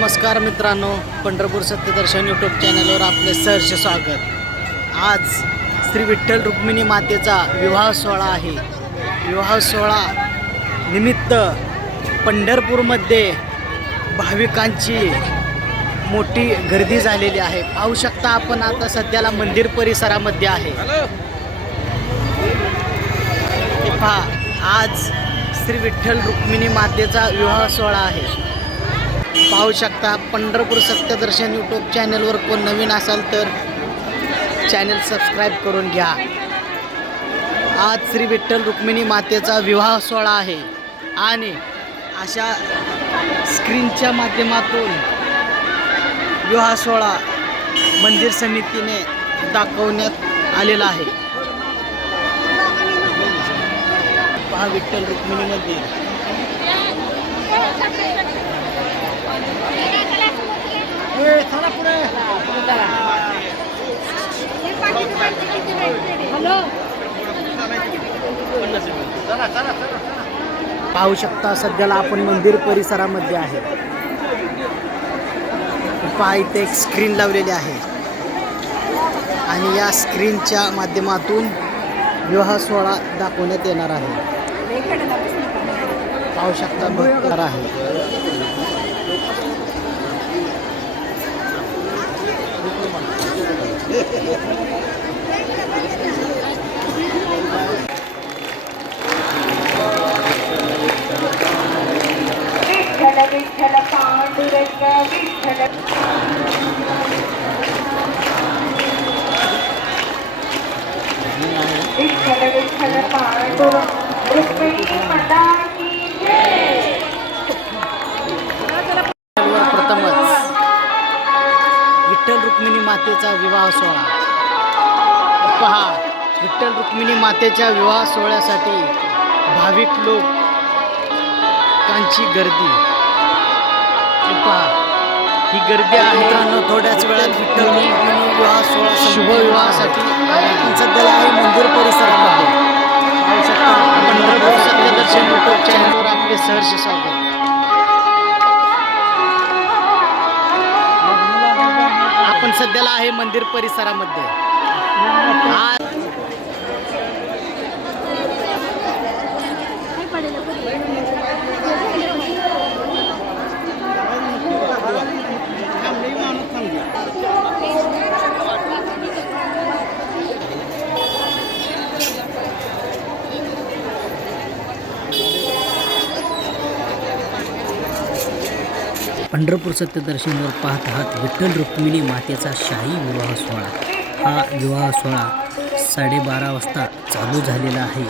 नमस्कार मित्रांनो पंढरपूर सत्यदर्शन यूट्यूब चॅनलवर आपले सहर्ष स्वागत. आज श्री विठ्ठल रुक्मिणी मातेचा विवाह सोहळा आहे. विवाह सोहळा निमित्त पंढरपूरमध्ये भाविकांची मोठी गर्दी झालेली आहे. पाहू शकता आपण आता सध्याला मंदिर परिसरामध्ये आहे. पहा आज श्री विठ्ठल रुक्मिणी मातेचा विवाह सोहळा आहे. पाहू शकता पंढरपूर सत्यदर्शन यूट्यूब चॅनलवर कोण नवीन असाल तर चॅनल सबस्क्राईब करून घ्या. आज श्री विठ्ठल रुक्मिणी मातेचा विवाह सोहळा आहे. आणि अशा स्क्रीनच्या माध्यमातून विवाह सोहळा मंदिर समितीने दाखवण्यात आलेला आहे. पहा विठ्ठल रुक्मिणी मंदिर पाहू शकता सध्याला आपण मंदिर परिसरामध्ये आहे. पहा इथे एक स्क्रीन लावलेली आहे. आणि या स्क्रीनच्या माध्यमातून विवाह सोहळा दाखवण्यात येणार आहे. पाहू शकता भक्तर आहे. पांडुरंग विठ्ठल विठ्ठल विठ्ठल पांडुरंग रुक्मिणी प्रथमच विठ्ठल रुक्मिणी मातेचा विवाह सोहळा. पहा विठ्ठल रुक्मिणी मातेच्या विवाह सोहळ्यासाठी भाविक लोकांची गर्दी. हे पहा ही गर्दी आहे. मित्रांनो थोड्याच वेळात विठ्ठल विवाह सोहळा शुभ विवाहासाठी आपण सध्याला आहे मंदिर परिसरामध्ये. पंढरपूर सत्यदर्शन यूट्यूब चॅनलवर आपले सहर्ष स्वागत. आपण सध्याला आहे मंदिर परिसरामध्ये. आज पंढरपूर सत्यदर्शनवर पाहत आहात विठ्ठल रुक्मिणी मातेचा शाही विवाह सोहळा. हा विवाह सोहळा साडेबारा वाजता चालू झालेला आहे.